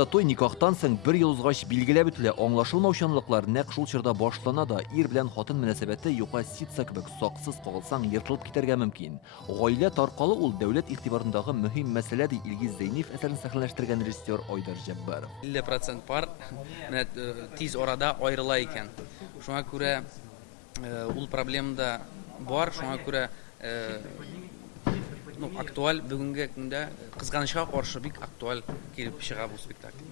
Ситсатой никахтан соң бер ел узгач билгеләп үтелә, аңлашылмаучанлыклар нәкъ шул чорда башлана да, ир белән хатын мөнәсәбәте юка ситса кебек саксыз кагылсаң йыртылып китәргә мөмкин. Гаилә таркалы ул дәүләт игътибарындагы мөһим мәсьәлә ди Илгиз Зәйнев әсәрен сәхнәләштергән режиссер Айдар Җаббаров. 50% пар тиз арада аерыла икән. Шуңа күрә ул проблемада бар, шуңа күрә актуаль бүгенге көндә кызганычка каршы бик актуаль килеп чыга бу спектакль.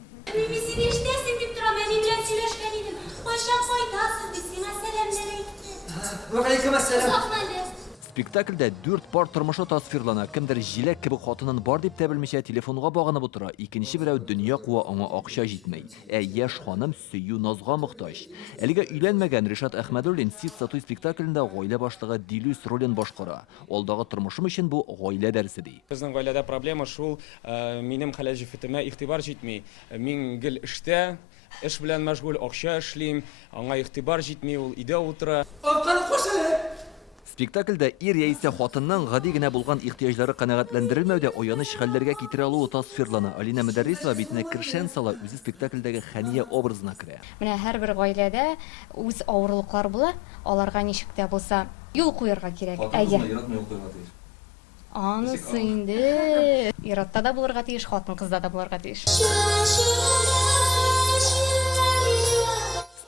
Спектакльдә 4 пар тормышы тасвирлана. Кемдер җиләк кебек хатынын бар дип тәбелмичә телефонга багынып утыра. Икенче берәү дөнья куа аңа акча җитмәй. Яшь ханым сөю назга мохтаҗ. Әлегә өйләнмәгән Ришат Әхмәдуллин Ситсатой спектаклендә гаилә башлыгы Дилүс ролен башкара. Алдагы тормышым өчен бу гаилә дәресе ди. Безнең гаиләдә проблема шул, минем хәләҗифетемә игътибар җитми. Мин гел эштә, эш белән мәшгуль, акча эшлим, аңа игътибар җитми, ул өйдә утыра. Спектакльдә ир яисә хатынның гади генә булган ихтыяҗлары канәгатьләндерелмәүдә аяныч хәлләргә китерә алуы тасвирлана. Алина Мөдәррисова битенә кершән сала, үзе спектакльдәге Хәния образына керә. Менә һәрбер гаиләдә үз авырлыклар була, аларга ничек тә булса юл куярга кирәк. Анысы инде иратта да булырга тиеш, хатын кызда да булырга тиеш.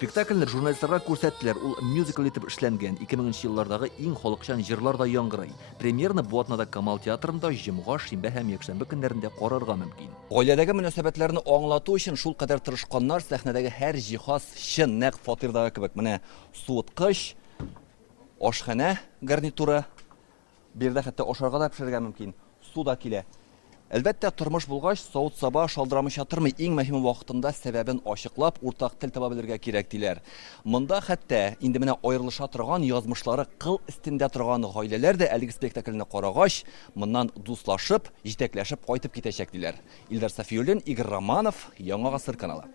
Спектакльне журналистларга күрсәттеләр. Ул мюзикл итеп эшләнгән. 2000 еллардагы иң халыкчан җырлар да яңгырый. Премьерны бу атнада Камал театрында җомга, шимбә һәм якшәмбе көннәрендә карарга мөмкин. Гаиләдәге мөнәсәбәтләрне аңлату өчен шул кадәр тырышканнар сәхнәдәге һәр җиһаз чын нәкъ фатирдагы кебек. Менә суыткыч, ашханә гарнитуры, бирдә хәтта ашарга да пешерергә мөмкин. Су да килә. Әлбәттә, тормыш булгач, савыт-саба шалдырамыйча тормый, иң мөһим вакытында сәбәбен ачыклап, уртак тел таба белергә кирәк диләр. Монда хәтта инде менә аерылыша торган, язмышлары кыл өстендә торган гаиләләр дә әлеге спектакльне карагач, моннан дуслашып, җитәкләшеп кайтып китәчәк диләр. Илдар Сафиуллин, Игорь Романов, Яңа гасыр каналы.